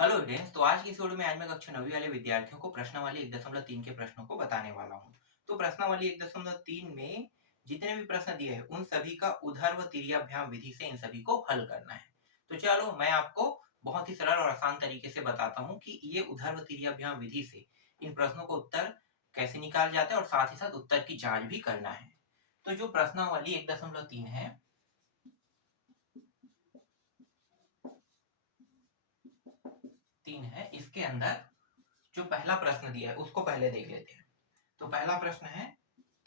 Hello friends, तो आज की इस वीडियो में आज मैं कक्षा 9वीं वाले विद्यार्थियों को प्रश्नावली 1.3 के प्रश्नों को बताने वाला हूँ। तो प्रश्नावली 1.3 में जितने भी प्रश्न दिए हैं उन सभी का उधर्व तिर्याभ्याम विधि से इन सभी को हल करना है। तो चलो मैं आपको बहुत ही सरल और आसान तरीके से बताता हूँ कि ये उधर्व तिर्याभ्याम विधि से इन प्रश्नों को उत्तर कैसे निकाल जाते हैं और साथ ही साथ उत्तर की जांच भी करना है। तो जो प्रश्नावली 1.3 है, 3 है, इसके अंदर जो पहला प्रश्न दिया है उसको पहले देख लेते हैं। तो पहला प्रश्न है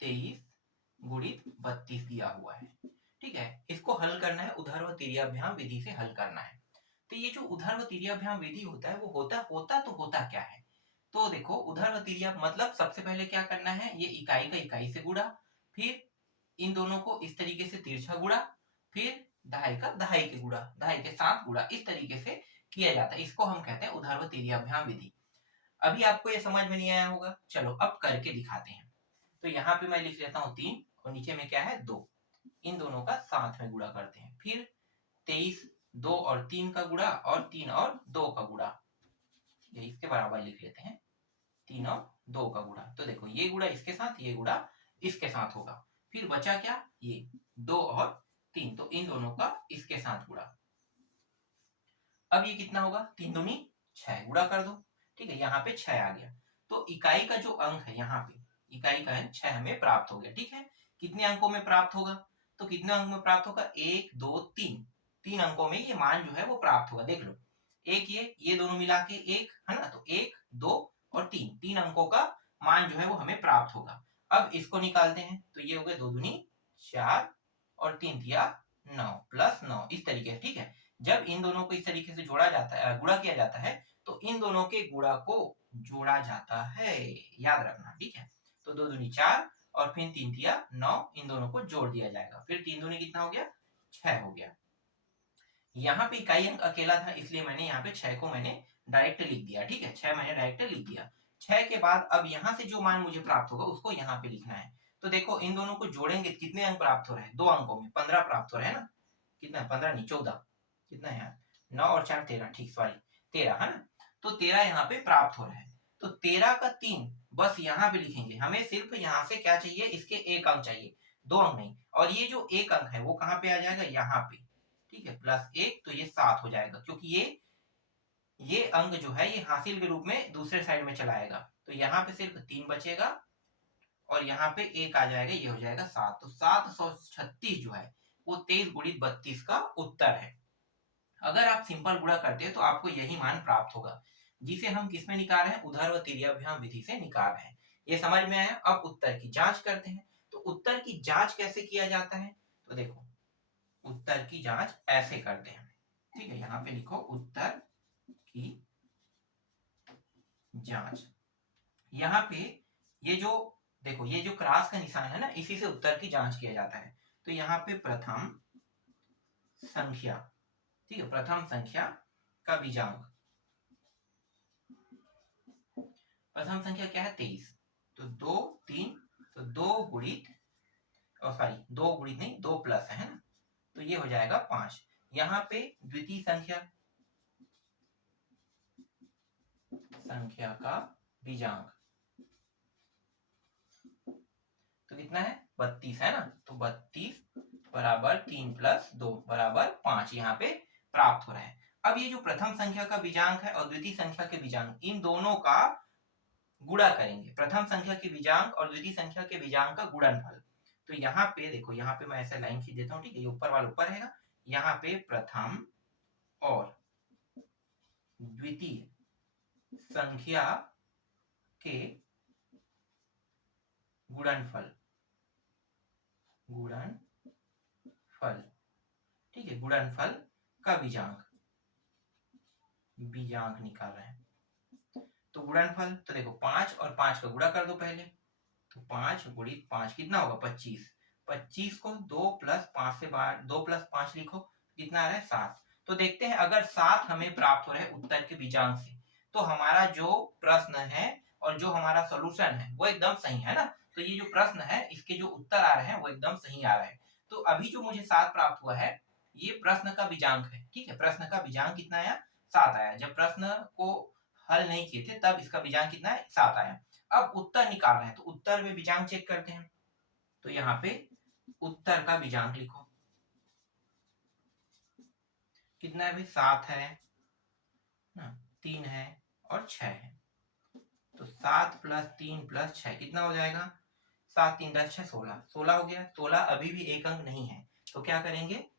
23 गुणित 32 दिया हुआ है। ठीक है, इसको हल करना है, उधर्व तिर्याभ्याम विधि से हल करना है। तो ये जो उधर्व तिर्याभ्याम विधि होता है वो होता क्या है। तो देखो, उधर्व तिर्या मतलब सबसे पहले क्या करना है, ये इकाई का इकाई से गुणा, फिर इन दोनों को इस तरीके से तिरछा गुणा, फिर दहाई का दहाई के गुणा, दहाई के साथ गुणा, इस तरीके से किया जाता है। इसको हम कहते हैं उधर्व तिर्याभ्याम विधि। अभी आपको ये समझ में नहीं आया होगा, चलो अब करके दिखाते हैं। तो यहाँ पे मैं लिख लेता हूँ 3 और नीचे में क्या है 2। इन दोनों का साथ में गुणा करते हैं। फिर 23 2 और 3 का गुणा और 3 और 2 का गुणा, ये इसके बराबर लिख लेते हैं। 3 और 2 का गुणा, तो देखो ये गुणा इसके साथ, ये गुणा इसके साथ होगा। फिर बचा क्या, ये 2 और 3, तो इन दोनों का इसके साथ गुणा। अब ये कितना होगा, 3 दूनी 6, गुणा कर दो। ठीक है, यहाँ पे 6 आ गया। तो इकाई का जो अंक है, यहाँ पे इकाई का अंक 6 हमें प्राप्त हो गया। ठीक है, कितने अंकों में प्राप्त होगा, तो कितने अंक में प्राप्त होगा, 1 2 3, 3 अंकों में ये मान जो है वो प्राप्त होगा। देख लो, एक ये दोनों मिला के एक है ना, तो 1 2 और 3, 3 अंकों का मान जो है वो हमें प्राप्त होगा। अब इसको निकालते हैं, तो ये हो गए 2 दूनी 4 और 3 दिया 9 प्लस 9, इस तरीके से। ठीक है, जब इन दोनों को इस तरीके से जोड़ा जाता है, गुणा किया जाता है, तो इन दोनों के गुणा को जोड़ा जाता है, याद रखना। ठीक है, तो 2 दूनी 4 और फिर 3 दिया 9, इन दोनों को जोड़ दिया जाएगा। फिर 3 दूनी कितना हो गया, 6 हो गया। यहाँ पे इकाई अंक अकेला था, इसलिए मैंने यहाँ पे 6 को मैंने डायरेक्ट लिख दिया। ठीक है, 6 मैंने डायरेक्ट लिख दिया। 6 के बाद अब यहाँ से जो मान मुझे प्राप्त होगा उसको यहाँ पे लिखना है। तो देखो, इन दोनों को जोड़ेंगे, कितने अंक प्राप्त हो रहे हैं, 2 अंकों में 15 प्राप्त हो रहे हैं ना। कितना, 15 नहीं 14, कितना है यार, 9 और 4 13, ठीक, सॉरी 13 है ना। तो 13 यहाँ पे प्राप्त हो रहा है। तो 13 का 3 बस यहाँ पे लिखेंगे, हमें सिर्फ यहाँ से क्या चाहिए, इसके एक अंक चाहिए, 2 अंक नहीं। और ये जो एक अंक है वो कहाँ पे आ जाएगा, यहाँ पे। ठीक है, प्लस 1, तो ये 7 हो जाएगा, क्योंकि ये अंक जो है ये हासिल के रूप में दूसरे साइड में चलाएगा। तो यहाँ पे सिर्फ 3 बचेगा और यहाँ पे 1 आ जाएगा, ये हो जाएगा 7। तो 736 जो है वो 23 गुणित 32 का उत्तर है। अगर आप सिंपल गुणा करते हैं तो आपको यही मान प्राप्त होगा, जिसे हम किस में निकाल रहे हैं, उधर्व तिर्याभ्याम विधि से निकाल रहे हैं। ये समझ में आया। अब उत्तर की जांच करते हैं। तो उत्तर की जांच कैसे किया जाता है, तो देखो, उत्तर की जांच ऐसे करते हैं। ठीक है, यहाँ पे लिखो उत्तर की जांच। यहाँ पे ये जो, देखो ये जो क्रॉस का निशान है ना, इसी से उत्तर की जांच किया जाता है। तो यहाँ पे प्रथम संख्या, ठीक है, प्रथम संख्या का बीजांक, प्रथम संख्या क्या है 23, तो 2 3, तो 2 गुणित, सॉरी 2 गुणित नहीं, 2 प्लस है ना, तो ये हो जाएगा 5। यहाँ पे द्वितीय संख्या, संख्या का बीजांक, तो कितना है 32 है ना, तो 32 बराबर 3 प्लस 2 बराबर 5 यहाँ पे प्राप्त हो रहा है। अब ये जो प्रथम संख्या का बीजांक है और द्वितीय संख्या के बीजांक, इन दोनों का गुणा करेंगे, प्रथम संख्या के बीजांक और द्वितीय संख्या के बीजांक का गुणनफल। तो यहाँ पे देखो, यहाँ पे मैं ऐसे लाइन खींच देता हूँ। ठीक है, ये ऊपर वाला ऊपर रहेगा, यहाँ पे प्रथम और द्वितीय संख्या के गुणनफल, गुणनफल, ठीक है, गुणनफल का बीजांक, बीजांक निकाल रहे हैं। तो गुणनफल, तो देखो 5 और 5 का गुणा कर दो पहले, तो 5 गुणित 5 कितना होगा 25, 25 को 2 प्लस 5 से बाहर, 2 प्लस 5 लिखो, कितना आ रहा है 7। तो देखते हैं, अगर 7 हमें प्राप्त हो रहे हैं उत्तर के बीजांक से, तो हमारा जो प्रश्न है और जो हमारा सोल्यूशन है वो एकदम सही है ना। तो ये जो प्रश्न है इसके जो उत्तर आ रहे हैं वो एकदम सही आ रहे हैं। तो अभी जो मुझे 7 प्राप्त हुआ है, ये प्रश्न का बीजांक है। ठीक है, प्रश्न का बीजांक कितना आया 7 आया। जब प्रश्न को हल नहीं किए थे तब इसका बीजांक कितना है, 7 आया। अब उत्तर निकाल रहे हैं तो उत्तर में बीजांक चेक करते हैं। तो यहाँ पे उत्तर का बीजांक लिखो, कितना है भाई, 7 है ना, 3 है और 6 है। तो 7 + 3 + 6 कितना हो जाएगा, 7 3 10 6 16, 16 हो गया। 16 अभी भी एक अंक नहीं है तो क्या करेंगे,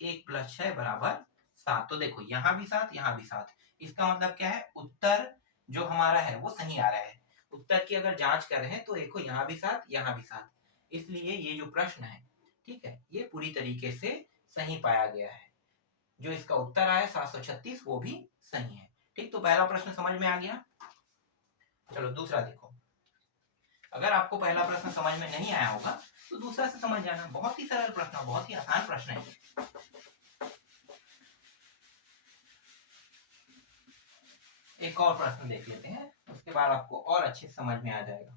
1 + 6 = 7। तो देखो यहाँ भी 7 यहाँ भी 7, इसका मतलब क्या है, उत्तर जो हमारा है वो सही आ रहा है। उत्तर की अगर जांच कर रहे हैं तो देखो यहाँ भी 7 यहाँ भी 7, इसलिए ये जो प्रश्न है, ठीक है, ये पूरी तरीके से सही पाया गया है। जो इसका उत्तर आया 736 वो भी सही है। ठीक, तो पहला प्रश्न समझ में आ गया। चलो दूसरा देखो। अगर आपको पहला प्रश्न समझ में नहीं आया होगा तो दूसरा से समझ जाना, बहुत ही सरल प्रश्न, बहुत ही आसान प्रश्न है। एक और प्रश्न देख लेते हैं, उसके बाद आपको और अच्छे से समझ में आ जाएगा।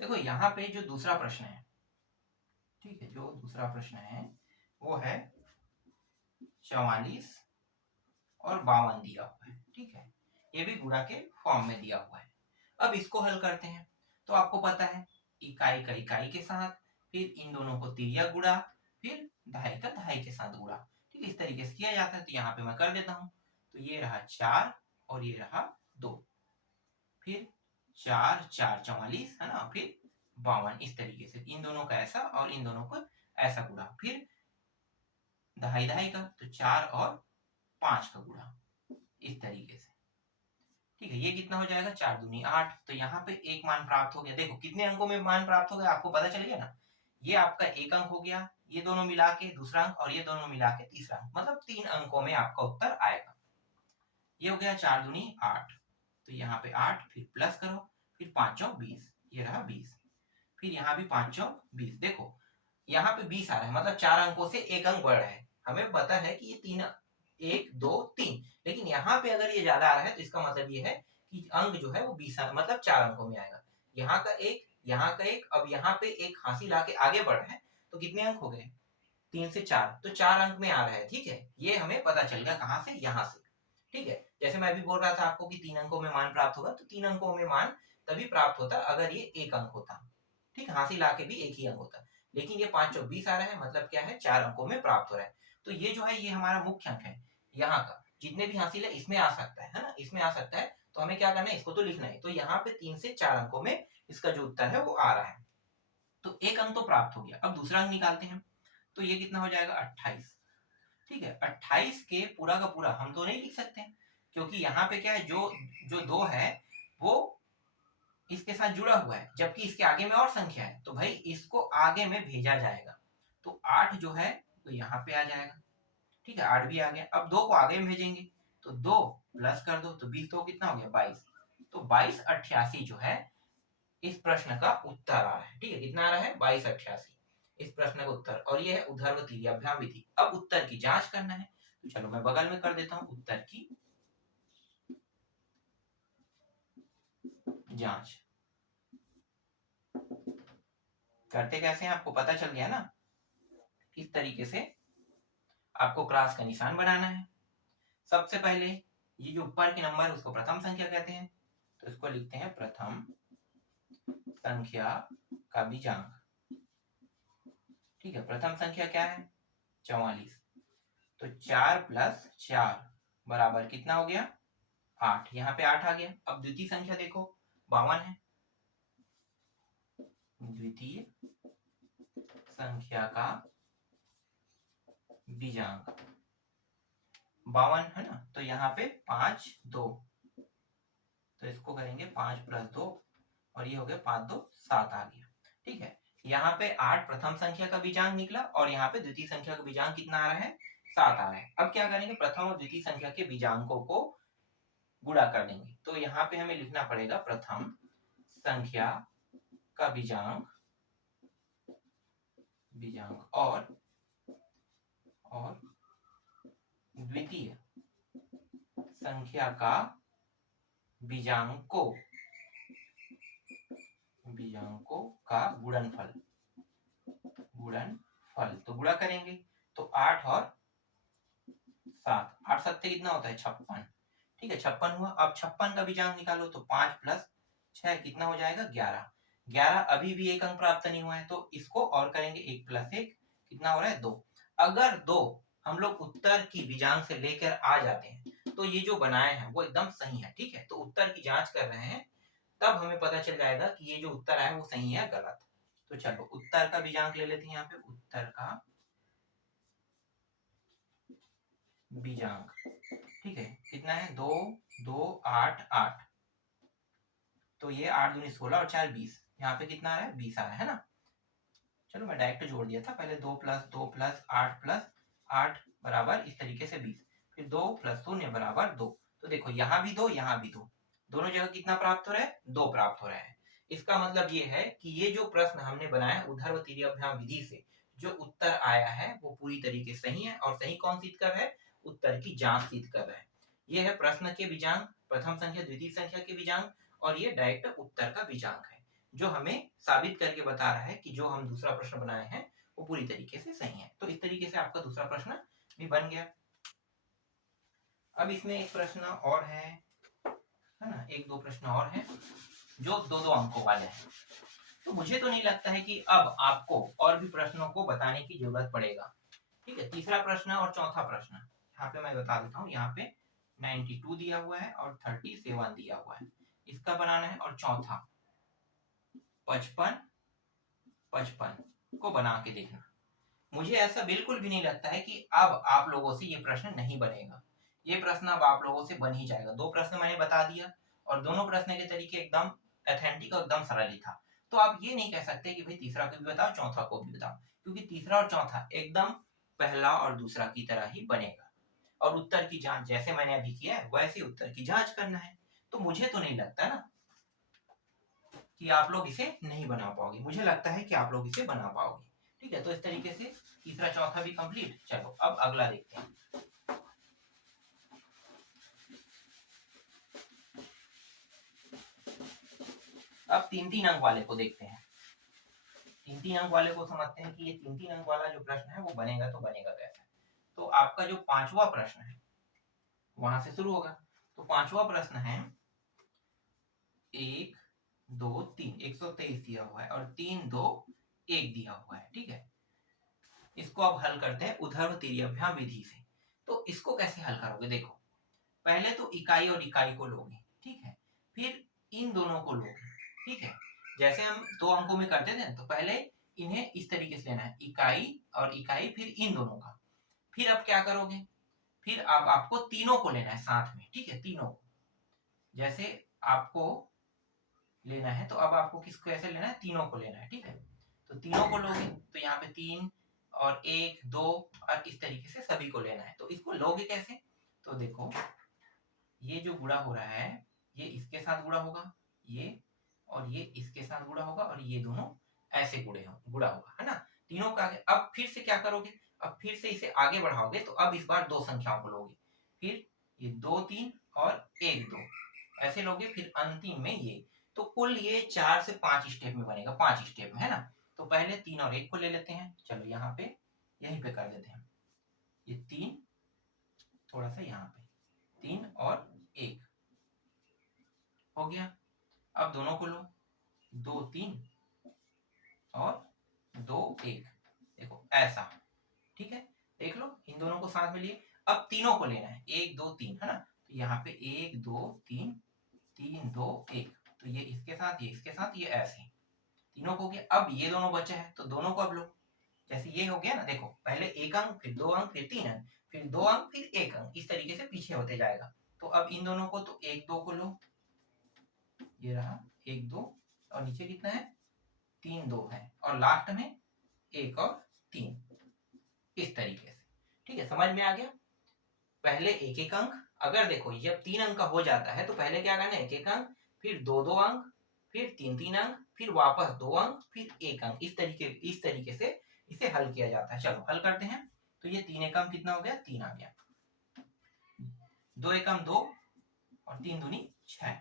देखो यहाँ पे जो दूसरा प्रश्न है, ठीक है, जो दूसरा प्रश्न है वो है 44 और 52 दिया हुआ है, ठीक है, ये भी गुणा के फॉर्म में दिया हुआ है। अब इसको हल करते हैं। तो आपको पता है इकाई का इकाई के साथ, फिर इन दोनों को तिर्यक गुणा, फिर दहाई का दहाई के साथ गुणा, ठीक है, इस तरीके से किया जाता है। तो यहाँ पे मैं कर देता हूँ। तो ये रहा 4 और ये रहा 2, फिर 4 4 44 है ना, फिर 52, इस तरीके से इन दोनों का ऐसा और इन दोनों को ऐसा गुणा, फिर दहाई दहाई का, तो 4 और 5 का गुणा, इस तरीके से, ठीक है। ये कितना हो जाएगा, 4 दूनी 8। तो यहाँ पे एक मान प्राप्त हो गया। देखो कितने अंकों में मान प्राप्त हो गया आपको पता चल गया ना। ये आपका एक अंक हो गया, ये दोनों मिला के दूसरा अंक, और ये दोनों मिला के तीसरा अंक, मतलब 3 अंकों में आपका उत्तर आएगा। ये हो गया 4 दूनी 8। तो यहाँ पे 8, फिर प्लस करो, फिर 5 चौक 20, ये रहा 20, फिर यहाँ भी 5 चौक 20। देखो यहाँ पे 20 आ रहा है, मतलब 4 अंकों से एक अंक बढ़ रहा है। हमें पता है कि ये 3 1 2 3, लेकिन यहाँ पे अगर ये ज्यादा आ रहा है तो इसका मतलब ये है कि अंक जो है वो 20 मतलब 4 अंकों में आएगा। यहाँ का एक, यहाँ का एक, अब यहाँ पे एक हासिल आके आगे बढ़ रहा है, तो कितने अंक हो गए, 3 से 4, तो 4 अंक में आ रहा है, ठीक है। ये हमें पता चल गया कहाँ से, यहाँ से, ठीक है। जैसे मैं अभी बोल रहा था आपको कि 3 अंकों में मान प्राप्त होगा, तो 3 अंकों में मान तभी प्राप्त होता अगर ये एक अंक होता, ठीक, हासिल आके भी एक ही अंक होता। लेकिन ये 5 चौक 20 आ रहा है, मतलब क्या है, 4 अंकों में प्राप्त हो रहा है। तो ये जो है ये हमारा मुख्य अंक है। यहाँ का जितने भी हासिल है इसमें आ सकता है ना, इसमें आ सकता है। तो हमें क्या करना है, इसको तो लिखना है। तो यहाँ पे 3 से 4 अंकों में इसका जो उत्तर है वो आ रहा है। तो एक अंक तो प्राप्त हो गया। अब दूसरा अंक निकालते हैं। तो ये कितना हो जाएगा, 28, ठीक है। 28 के पूरा का पूरा हम तो नहीं लिख सकते, क्योंकि यहाँ पे क्या है, जो जो 2 है वो इसके साथ जुड़ा हुआ है, जबकि इसके आगे में और संख्या है, तो भाई इसको आगे में भेजा जाएगा। तो 8 जो है वो यहाँ पे आ जाएगा, ठीक है, 8 भी आ गया। अब 2 को आगे में भेजेंगे, तो 2 प्लस कर दो, तो 20 तो कितना हो गया, 22। तो 2288 जो है इस प्रश्न का उत्तर आ रहा है, ठीक है। कितना आ रहा है, 2288 इस प्रश्न का उत्तर। और ये है ऊर्ध्वतीय अभ्याम विधि। अब उत्तर की जांच करना है, तो चलो मैं बगल में कर देता हूं उत्तर की जांच। करते कैसे हैं आपको पता चल गया ना। इस तरीके से आपको क्रॉस का निशान बनाना है। सबसे पहले ये जो ऊपर के नंबर उसको प्रथम संख्या कहते हैं, तो इसको लिखते हैं प्रथम संख्या का बीजांक, ठीक है। प्रथम संख्या क्या है, 44। तो 4 + 4 बराबर कितना हो गया, 8। यहाँ पे 8 आ गया। अब द्वितीय संख्या देखो, 52 है। द्वितीय संख्या का बीजांक 52 है ना। तो यहाँ पे 5 2, तो इसको करेंगे 5 + 2, और ये हो गया 5 2 7 आ गया, ठीक है। यहाँ पे 8 प्रथम संख्या का बीजांक निकला, और यहाँ पे द्वितीय संख्या का बीजांक कितना आ रहा है, 7 आ रहा है। अब क्या करेंगे, प्रथम और द्वितीय संख्या के बीजांकों को गुणा कर देंगे। तो यहाँ पे हमें लिखना पड़ेगा प्रथम संख्या का बीजांक और द्वितीय संख्या का बीजांकों का गुणनफल। तो गुणा करेंगे, तो 8 और 7, 8 सत्ते कितना होता है 56। ठीक है 56 हुआ। अब 56 का बीजांक निकालो तो 5 प्लस 6 कितना हो जाएगा 11। 11 अभी भी एक अंक प्राप्त नहीं हुआ है तो इसको और करेंगे 1 प्लस 1 कितना हो रहा है 2। अगर 2 हम लोग उत्तर की बीजांक से लेकर आ जाते हैं तो ये जो बनाए हैं वो एकदम सही है। ठीक है तो उत्तर की जांच कर रहे हैं तब हमें पता चल जाएगा कि ये जो उत्तर आया वो सही है गलत। तो चलो उत्तर का बीजांक ले लेते हैं यहाँ पे। उत्तर का बीजांक ठीक है कितना है 2 2 8 8। तो ये 8 दूनी 16 और 4 20। यहाँ पे कितना आ रहा है 20 आ रहा है ना। चलो मैं डायरेक्ट जोड़ दिया था पहले 2 प्लस 8 प्लस 8 बराबर इस तरीके से 20। फिर 2 प्लस 0 बराबर 2। तो देखो यहाँ भी 2 यहाँ भी 2 दोनों जगह कितना प्राप्त हो रहा है 2 प्राप्त हो रहा है। इसका मतलब ये है कि ये जो प्रश्न हमने बनाया ऊर्ध्व तिर्य्यक विधि से जो उत्तर आया है वो पूरी तरीके से सही है। और सही कौन सिद्ध कर रहा है उत्तर की जांच सिद्ध कर रहा है। ये है प्रश्न के बीजांक प्रथम संख्या द्वितीय संख्या के बीजांक और ये डायरेक्ट उत्तर का बीजांक है जो हमें साबित करके बता रहा है कि जो हम दूसरा प्रश्न बनाए हैं वो पूरी तरीके से सही है। तो इस तरीके से आपका दूसरा प्रश्न भी बन गया। अब इसमें एक प्रश्न और है ना एक दो प्रश्न और हैं जो दो दो अंकों वाले हैं। तो मुझे तो नहीं लगता है कि अब आपको और भी प्रश्नों को बताने की जरूरत पड़ेगा। ठीक है तीसरा प्रश्न और चौथा प्रश्न यहाँ पे मैं बता देता हूँ। यहाँ पे 92 दिया हुआ है और 37 दिया हुआ है इसका बनाना है। और चौथा 55 55 को बना के देखना। मुझे ऐसा बिल्कुल भी नहीं लगता है कि अब आप लोगों से ये प्रश्न नहीं बनेगा। ये प्रश्न अब आप लोगों से बन ही जाएगा। दो प्रश्न मैंने बता दिया और दोनों प्रश्न के तरीके एकदम ऑथेंटिक और एकदम सरल ही था। तो आप ये नहीं कह सकते कि भाई तीसरा को भी बताओ चौथा को भी बताओ क्योंकि तीसरा और चौथा एकदम पहला और दूसरा की तरह ही बनेगा। और उत्तर की जांच जैसे मैंने अभी किया है वैसे उत्तर की जांच करना है। तो मुझे तो नहीं लगता ना कि आप लोग इसे नहीं बना पाओगे। मुझे लगता है कि आप लोग इसे बना पाओगे। ठीक है तो इस तरीके से तीसरा चौथा भी कंप्लीट। चलो अब अगला देखते हैं। अब 3-3 अंक वाले को देखते हैं। 3-3 अंक वाले को समझते हैं कि ये 3-3 अंक वाला जो प्रश्न है वो बनेगा तो बनेगा कैसे। तो आपका जो पांचवा प्रश्न है वहां से शुरू होगा। तो पांचवा प्रश्न है 1 2 3 123 दिया हुआ है और 3 2 1 दिया हुआ है। ठीक है इसको अब हल करते हैं ऊर्ध्व तिर्य्यक विधि से। तो इसको कैसे हल करोगे देखो पहले तो इकाई और इकाई को लोगे। ठीक है फिर इन दोनों को लोगे। ठीक है जैसे हम दो अंकों में करते थे तो पहले इन्हें इस तरीके से लेना है इकाई और इकाई फिर इन दोनों का। फिर अब क्या करोगे फिर अब आपको तीनों को लेना है साथ में। ठीक है तीनों को जैसे आपको लेना है तो अब आपको किसको कैसे लेना है तीनों को लेना है। ठीक है तो तीनों को लोगे तो यहाँ पे 3 और 1 2 और इस तरीके से सभी को लेना है। तो इसको लोगे कैसे तो देखो ये जो गुणा हो रहा है ये इसके साथ गुणा होगा ये और ये इसके साथ गुणा होगा और ये दोनों ऐसे गुणा होगा है ना तीनों का आगे। अब फिर से क्या करोगे अब फिर से इसे आगे बढ़ाओगे तो अब इस बार दो संख्याओं को लोगे। फिर ये 2 3 और 1 2 ऐसे लोगे। फिर अंतिम में ये तो कुल ये 4 से 5 स्टेप में बनेगा 5 स्टेप में है ना। तो पहले 3 और 1 को ले लेते हैं। चलो यहाँ पे यहीं पे कर देते हैं ये 3 थोड़ा सा यहाँ पे 3 और 1 हो गया। अब दोनों को लो 2 3 और 2 1 देखो ऐसा। ठीक है देख लो इन दोनों को साथ में लिए। अब तीनों को लेना है 1 2 3 है ना। तो यहाँ पे 1 2 3 3 2 1 तो ये इसके साथ ये ऐसे तीनों को गया। अब ये दोनों बचे हैं तो दोनों को अब लो। जैसे ये हो गया ना देखो पहले 1 अंक फिर 2 अंक फिर 3 अंक फिर 2 अंक फिर 1 अंक इस तरीके से पीछे होते जाएगा। तो अब इन दोनों को तो 1 2 को लो ये रहा 1 2 और नीचे कितना है 3 2 है और लास्ट में 1 और 3 इस तरीके से। ठीक है समझ में आ गया। पहले एक एक अंक अगर देखो जब 3 अंक का हो जाता है तो पहले क्या करना है एक एक अंक फिर 2 2 अंक फिर 3 3 अंक फिर वापस 2 अंक फिर 1 अंक इस तरीके से इसे हल किया जाता है। चलो हल करते हैं। तो ये 3 एकम कितना हो गया 3 आ गया 2 एकम 2 और 3 दूनी 6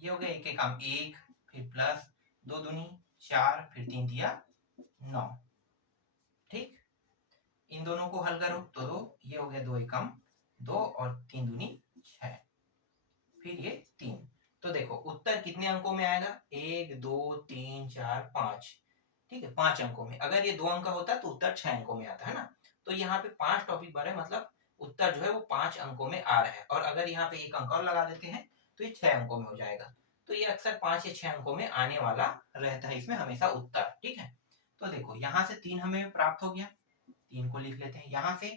ये हो गया 1 एकम 1 फिर प्लस 2 दूनी 4 फिर 3 दिया 9। ठीक इन दोनों को हल करो तो ये हो गया 2 एकम 2 और 3 दूनी 6, फिर ये 3। तो देखो उत्तर कितने अंकों में आएगा, 1 2 3 4 5, ठीक है 5 अंकों में। अगर ये 2 अंक का होता तो उत्तर 6 अंकों में आता है ना। तो यहाँ पे 5 टॉपिक भरे, मतलब उत्तर जो है वो 5 अंकों में आ रहा है। और अगर यहाँ पे एक अंक और लगा देते हैं तो ये 6 अंकों में हो जाएगा। तो ये अक्सर 5 या 6 अंकों में आने वाला रहता है इसमें हमेशा उत्तर, ठीक है। तो देखो यहाँ से 3 हमें प्राप्त हो गया, 3 को लिख लेते हैं। यहाँ से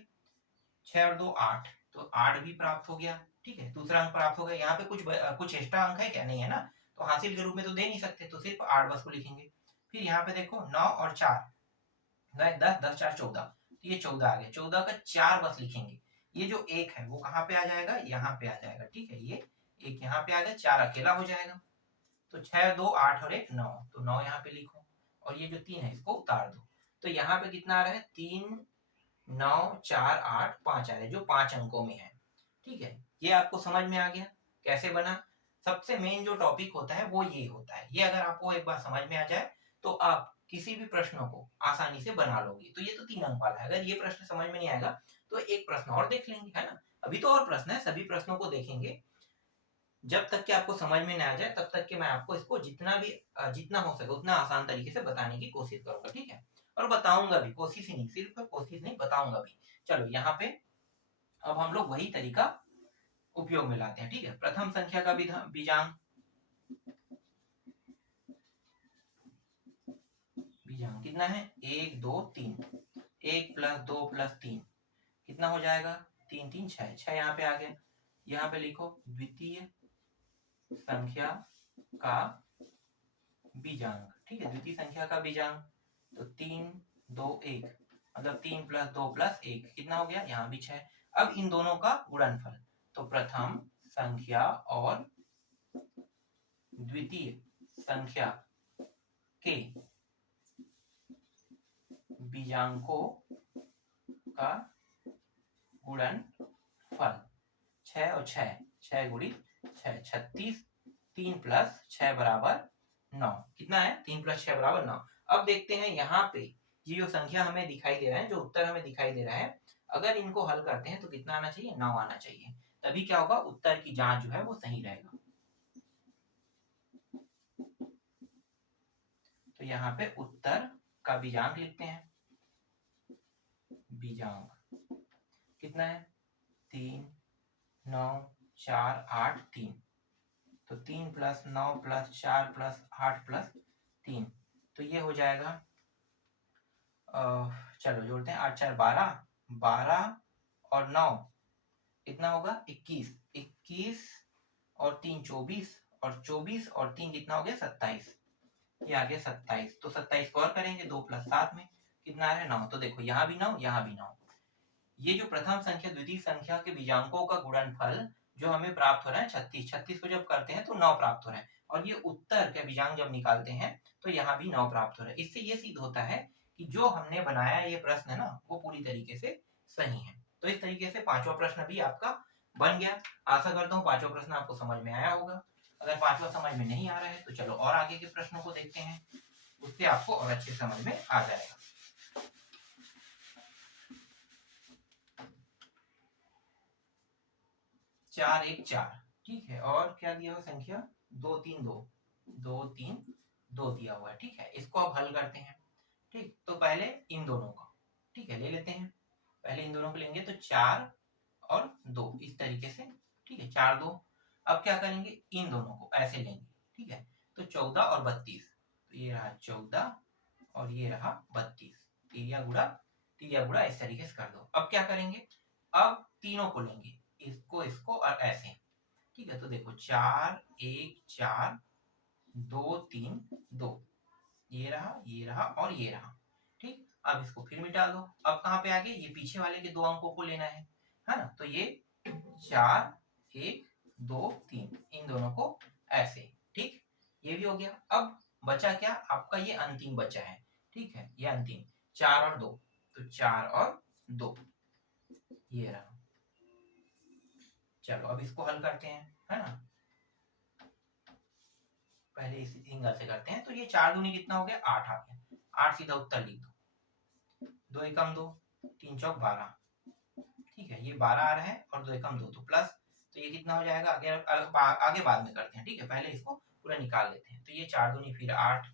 6 और 2 8, तो 8 भी प्राप्त हो गया, ठीक है। दूसरा अंक प्राप्त हो गया। यहाँ पे कुछ एक्स्ट्रा अंक है क्या, नहीं है ना, तो हासिल के रूप में तो दे नहीं सकते, तो सिर्फ 8 बस को लिखेंगे। फिर यहाँ पे देखो 9 और 4, 10 10 4 14, तो ये 14 आ गया। 14 का 4 बस लिखेंगे। ये जो 1 है वो कहाँ पे आ जाएगा, यहाँ पे आ जाएगा, ठीक है। ये 1 यहाँ पे आ गया, 4 अकेला हो जाएगा। तो 6 2 8 और 1 9, तो 9 यहाँ पे लिखो। और ये जो 3 है इसको उतार दो। तो यहाँ पे कितना आ रहा है, 3 9 4 8 5 आ रहा है, जो 5 अंकों में है, ठीक है। ये आपको समझ में आ गया कैसे बना। सबसे मेन जो टॉपिक होता है वो ये होता है। ये अगर आपको एक बार समझ में आ जाए तो आप किसी भी प्रश्नों को आसानी से बना लोगे। तो ये तो 3 अंक वाला है। अगर ये प्रश्न समझ में नहीं आएगा तो एक प्रश्न और देख लेंगे, है ना। अभी तो और प्रश्न है, सभी प्रश्नों को देखेंगे। जब तक कि आपको समझ में ना आ जाए तब तक कि मैं आपको इसको जितना हो सके उतना आसान तरीके से बताने की कोशिश करूंगा, ठीक है। और बताऊंगा भी, कोशिश ही नहीं, सिर्फ कोशिश नहीं, बताऊंगा भी। चलो यहाँ पे अब हम लोग वही तरीका उपयोग में लाते हैं, ठीक है। प्रथम संख्या का बीजांक कितना है, 1 2 3, 1 प्लस 2 प्लस 3 कितना हो जाएगा, 3 3 6, 6 यहाँ पे आ गया। यहाँ पे लिखो द्वितीय संख्या का बीजांक, ठीक है, द्वितीय संख्या का बीजांक। तो 3 2 1, मतलब 3 प्लस 2 प्लस 1 कितना हो गया, यहाँ भी 6। अब इन दोनों का गुणनफल, तो प्रथम संख्या और द्वितीय संख्या के बीजांकों का गुणनफल, 6 और 6, 6 गुणित 6, 36। 3 प्लस 6 बराबर 9, कितना है, 3 प्लस 6 बराबर 9। अब देखते हैं यहाँ पे ये जो संख्या हमें दिखाई दे रहा है, जो उत्तर हमें दिखाई दे रहा है, अगर इनको हल करते हैं तो कितना आना चाहिए, 9 आना चाहिए। तभी क्या होगा, उत्तर की जांच जो है वो सही रहेगा। तो यहाँ पे उत्तर का बीजांक लिखते हैं। बीजांक कितना है, 3 9 4 8 3, तो 3 प्लस 9 प्लस 4 प्लस 8 प्लस 3, तो ये हो जाएगा, चलो जोड़ते हैं, 8 4 12, 12 और 9 कितना होगा, 21, 21 और 3 24, और 24 और 3 कितना हो गया, 27, ये आ गया 27। तो 27 को और करेंगे, 2 प्लस 7 में कितना आ रहा है, 9। तो देखो यहाँ भी 9, यहाँ भी 9। ये जो प्रथम संख्या द्वितीय संख्या के बीजांकों का गुणनफल जो हमें प्राप्त हो रहा है 36, 36 को जब करते हैं तो 9 प्राप्त हो रहा है। और ये उत्तर का बीजांक जब निकालते हैं तो यहाँ भी 9 प्राप्त हो रहा है। इससे ये सिद्ध होता है कि जो हमने बनाया ये प्रश्न है ना, वो पूरी तरीके से सही है। तो इस तरीके से पांचवा प्रश्न भी आपका बन गया। आशा करता हूँ पांचवा प्रश्न आपको समझ में आया होगा। अगर पांचवा समझ में नहीं आ रहा है तो चलो और आगे के प्रश्नों को देखते हैं, उससे आपको और अच्छे समझ में आ जाएगा। 4 1 4, ठीक है। और क्या दिया हुआ संख्या, 2 3 2, 2 3 2 दिया हुआ है, ठीक है। इसको अब हल करते हैं, ठीक। तो पहले इन दोनों को, ठीक है, ले लेते हैं। पहले इन दोनों को लेंगे, तो 4 और 2 इस तरीके से, ठीक है, 4 2। अब क्या करेंगे, इन दोनों को ऐसे लेंगे, ठीक है। तो 14 और 32, तो ये रहा 14 और ये रहा 32, तिरिया गुड़ा इस तरीके से कर दो। अब क्या करेंगे, अब तीनों को लेंगे, इसको इसको और ऐसे, ठीक है। तो देखो 4 1 4 2 3 2, ये रहा और ये रहा, ठीक। अब इसको फिर मिटा दो। अब कहाँ पे आ गए, ये पीछे वाले के 2 अंकों को लेना है ना। तो ये 4 1 2 3, इन दोनों को ऐसे, ठीक। ये भी हो गया। अब बचा क्या आपका, ये अंतिम बचा है, ठीक है, ये अंतिम 4 और 2, तो 4 और 2 ये रहा। चलो अब इसको हल करते हैं, है ना। पहले इस एंगल से करते हैं। तो ये 4 दूनी कितना हो गया, 8 आ गया। 8 सीधा उत्तर लिख दो, 2 एकम 2, 3 चौक 12, ठीक है, ये 12 आ रहा है और 2 एकम 2 तो प्लस, तो ये कितना हो जाएगा, आगे बाद में करते हैं, ठीक है, पहले इसको पूरा निकाल लेते हैं। तो ये 4 दूनी फिर 8,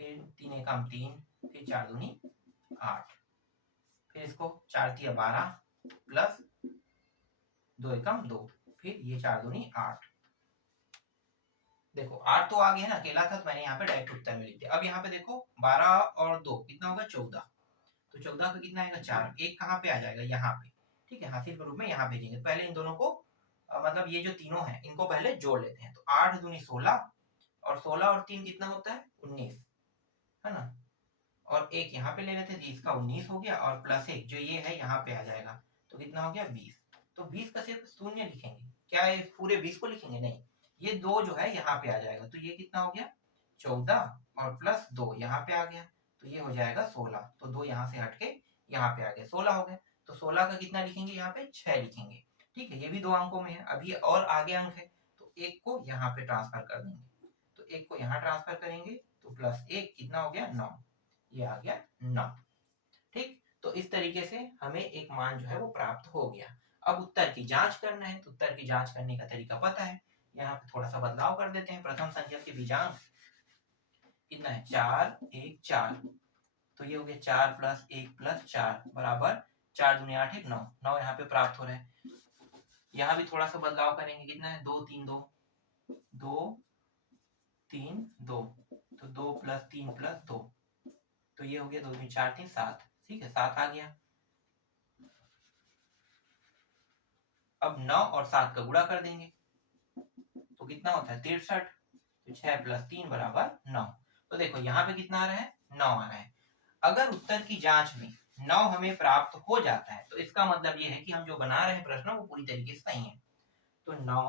फिर 3 एकम 3, फिर 4 दूनी 8, फिर इसको 4 तिया 12 प्लस 2 एकम 2, फिर ये 4 दूनी 8। देखो 8 तो आ गया ना, अकेला था तो मैंने यहाँ पे डायरेक्ट उत्तर में लिख दिया। अब यहाँ पे देखो 12 और 2 कितना होगा 14, तो 14 का कितना आएगा 4, एक कहाँ पे आ जाएगा यहाँ पे, ठीक है, हासिल के रूप में यहाँ भेजेंगे। पहले इन दोनों को मतलब ये जो तीनों हैं इनको पहले जोड़ लेते हैं। तो 8 दूनी 16 और 16 और 3 कितना होता है 19, है ना, और एक यहाँ पे ले लेते हैं, इसका 19 हो गया और प्लस एक जो ये है यहाँ पे आ जाएगा, तो कितना हो गया 20। तो 20 का सिर्फ शून्य लिखेंगे, क्या ये पूरे 20 को लिखेंगे, नहीं, ये 2 जो है यहाँ पे आ जाएगा, तो ये कितना हो गया 14 और प्लस 2 यहाँ पे आ गया, तो ये हो जाएगा 16। तो 2 यहाँ से हटके यहाँ पे आ गया, 16 हो गया। तो 16 का कितना लिखेंगे यहाँ पे 6 लिखेंगे, ठीक है, ये भी 2 अंकों में है। अभी और आगे अंक है तो एक को यहाँ पे ट्रांसफर कर देंगे, तो एक को यहाँ ट्रांसफर करेंगे तो प्लस एक कितना हो गया 9, ये आ गया 9, ठीक। तो इस तरीके से हमें एक मान जो है वो प्राप्त हो गया। अब उत्तर की जांच करना है, तो उत्तर की जांच करने का तरीका पता है, यहाँ पे थोड़ा सा बदलाव कर देते हैं। प्रथम संख्या के बीजांक कितना है 4 1 4, तो ये हो गया 4 प्लस 1 प्लस 4 बराबर 4 दूनी 8 1 9, 9 यहाँ पे प्राप्त हो रहा है। यहाँ भी थोड़ा सा बदलाव करेंगे, कितना है 2 3 2 2 3 2, तो 2 प्लस 3 प्लस 2, तो ये हो गया 2 दूनी 4 3 7, ठीक है, 7 आ गया। अब 9 और 7 का गुणा कर देंगे तो कितना होता है 63, तो 6 प्लस 3 बराबर 9। तो देखो यहाँ पे कितना आ रहा है 9 आ रहा है। अगर उत्तर की जांच में 9 हमें प्राप्त हो जाता है तो इसका मतलब ये है कि हम जो बना रहे हैं प्रश्न वो पूरी तरीके से सही है। तो 9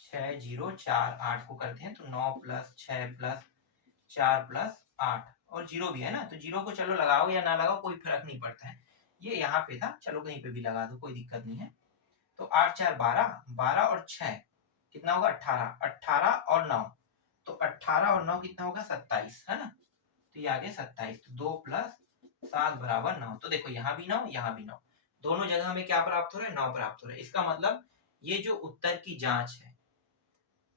6 0 4 8 को करते हैं, तो 9 प्लस 6 प्लस 4 प्लस 8 और जीरो भी है ना, तो जीरो को चलो लगाओ या ना लगाओ कोई फर्क नहीं पड़ता है, ये यहाँ पे था, चलो कहीं पे भी लगा दो कोई दिक्कत नहीं है। तो 8 4 12, 12 और 6 कितना होगा 18, 18 और 9, तो 18 और 9 कितना होगा 27, है ना, तो ये आ गया 27। तो 2 प्लस 7 बराबर 9। तो देखो यहाँ भी 9 यहाँ भी 9, दोनों जगह हमें क्या प्राप्त हो रहा है 9 प्राप्त हो रहा है। इसका मतलब ये जो उत्तर की जांच है,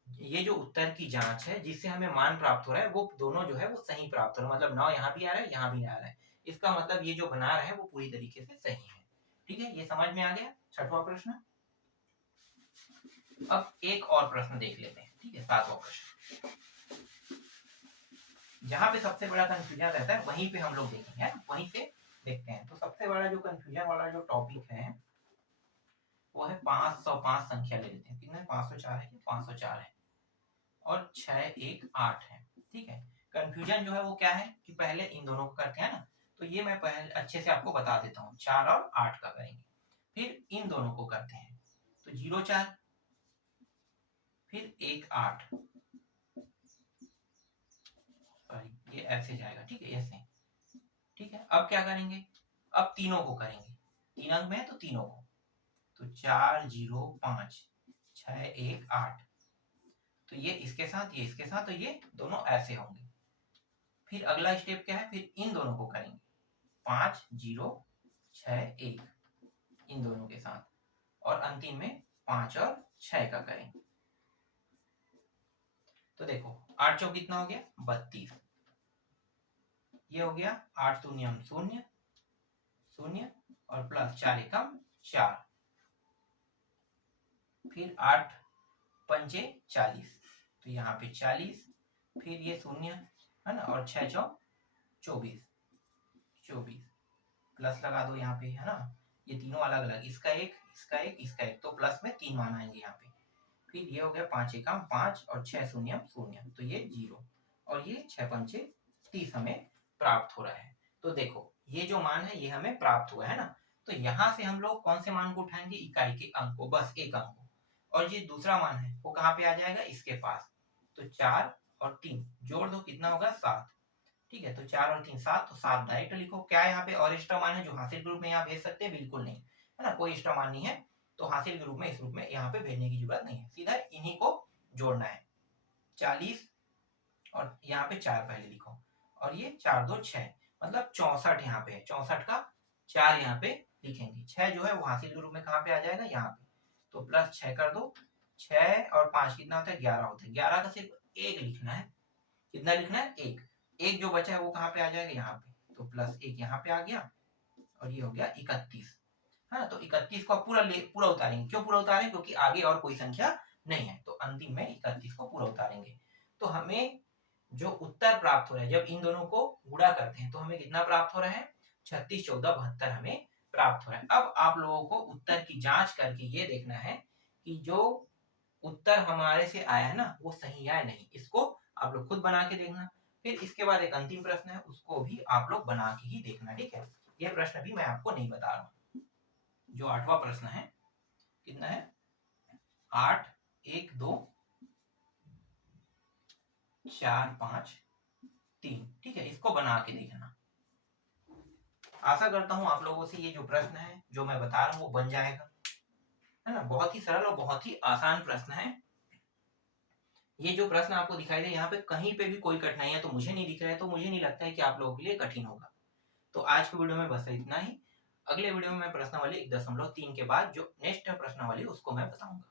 ये जो उत्तर की जांच है जिससे हमें मान प्राप्त हो रहा है वो दोनों जो है वो सही प्राप्त हो रहा है, मतलब 9 यहाँ भी आ रहा है यहाँ भी आ रहा है, इसका मतलब ये जो बना रहा है वो पूरी तरीके से सही है, ठीक है, ये समझ में आ गया। छठवां प्रश्न। अब एक और प्रश्न देख लेते हैं, ठीक है, सातवां प्रश्न, जहां पे सबसे बड़ा कंफ्यूजन रहता है वहीं पे हम लोग देखेंगे, है, वहीं पे देखते हैं। तो सबसे बड़ा जो कंफ्यूजन वाला जो टॉपिक है वो है 505 संख्या ले लेते हैं, कितने 504 है, 504 है और 6 1 8 है, ठीक है। कंफ्यूजन जो है वो क्या है कि पहले इन दोनों को करते हैं ना, तो ये मैं पहले अच्छे से आपको बता देता हूँ, 4 और 8 का करेंगे, फिर इन दोनों को करते हैं, तो 0 4 फिर 1 8, सॉरी ये ऐसे जाएगा, ठीक है, ऐसे, ठीक है। अब क्या करेंगे, अब तीनों को करेंगे, 3 अंक में है तो तीनों को, तो 4 0 5 6 1 8, तो ये इसके साथ ये इसके साथ, तो ये दोनों ऐसे होंगे। फिर अगला स्टेप क्या है, फिर इन दोनों को करेंगे, 5 0 6 1 इन दोनों के साथ, और अंतिम में 5 और 6 का करेंगे। तो देखो 8 चौक कितना हो गया 32, ये हो गया 8 शून्यम 0 0 और प्लस 4 एकम 4, फिर 8 पंचे 40, तो यहाँ पे 40, फिर ये 0 है ना, और 6 चौक 24 24, प्लस लगा दो यहाँ पे, है ना, ये तीनों अलग अलग, इसका एक इसका एक इसका एक, तो प्लस में 3 मान आएंगे यहाँ पे। फिर ये हो गया 5 एकम 5 और 6 शून्यम 0, तो ये 0 और ये 6 पंचे 30 हमें प्राप्त हो रहा है। तो देखो ये जो मान है ये हमें प्राप्त हुआ है ना, तो यहाँ से हम लोग कौन से मान को उठाएंगे, इकाई के अंक को, बस एक अंक को, और ये दूसरा मान है वो कहाँ पे आ जाएगा इसके पास, तो 4 और 3 जोड़ दो कितना होगा 7, ठीक है, तो 4 और 3 7, तो 7 डायरेक्ट लिखो। क्या यहाँ पे और एक्स्ट्रा मान है जो हासिल के रूप में यहाँ भेज सकते हैं, बिल्कुल नहीं, है ना, कोई एक्स्ट्रा मान नहीं है, तो हासिल के रूप में इस रूप में यहाँ पे भेजने की जरूरत नहीं है, सीधा इन्हीं को जोड़ना है। 40 और यहाँ पे 4 पहले लिखो, और ये 4 2 6, मतलब 64 यहाँ पे है, 64 का 4 यहाँ पे लिखेंगे। 6 जो है वो हासिल के रूप में कहाँ पे आ जाएगा, यहाँ पे। तो प्लस 6 कर दो, 6 और 5 कितना होता है, 11 होता है। 11 का सिर्फ एक लिखना है। कितना लिखना है, एक। एक जो बचा है वो कहाँ पे आ जाएगा, यहाँ पे। तो प्लस 1 यहाँ पे आ गया और ये हो गया 31, है ना। तो 31 को पूरा उतारेंगे। क्यों पूरा उतारेंगे, क्योंकि आगे और कोई संख्या नहीं है, तो अंतिम में 31 को पूरा उतारेंगे। तो हमें जो उत्तर प्राप्त हो रहा है, जब इन दोनों को गुणा करते हैं तो हमें कितना प्राप्त हो रहा है, 36, 14, 72 हमें प्राप्त हो रहा है। अब आप लोगों को उत्तर की जांच करके ये देखना है कि जो उत्तर हमारे से आया है ना, वो सही है नहीं। इसको आप लोग खुद बना के देखना। फिर इसके बाद एक अंतिम प्रश्न है, उसको भी आप लोग बना के ही देखना, ठीक है। ये प्रश्न भी मैं आपको नहीं बता रहा हूँ। जो 8वां प्रश्न है, कितना है, 8, 1, 2, 4, 5, 3, ठीक है। इसको बना के देखना। आशा करता हूं आप लोगों से ये जो प्रश्न है जो मैं बता रहा हूं वो बन जाएगा, है ना। बहुत ही सरल और बहुत ही आसान प्रश्न है। ये जो प्रश्न आपको दिखाई दे, यहाँ पे कहीं पे भी कोई कठिनाई है तो मुझे नहीं दिख रहा है, तो मुझे नहीं लगता है कि आप लोगों के लिए कठिन होगा। तो आज के वीडियो में बस इतना ही। अगले वीडियो में मैं प्रश्नावली 1.3 के बाद जो नेक्स्ट प्रश्नावली उसको मैं बताऊंगा।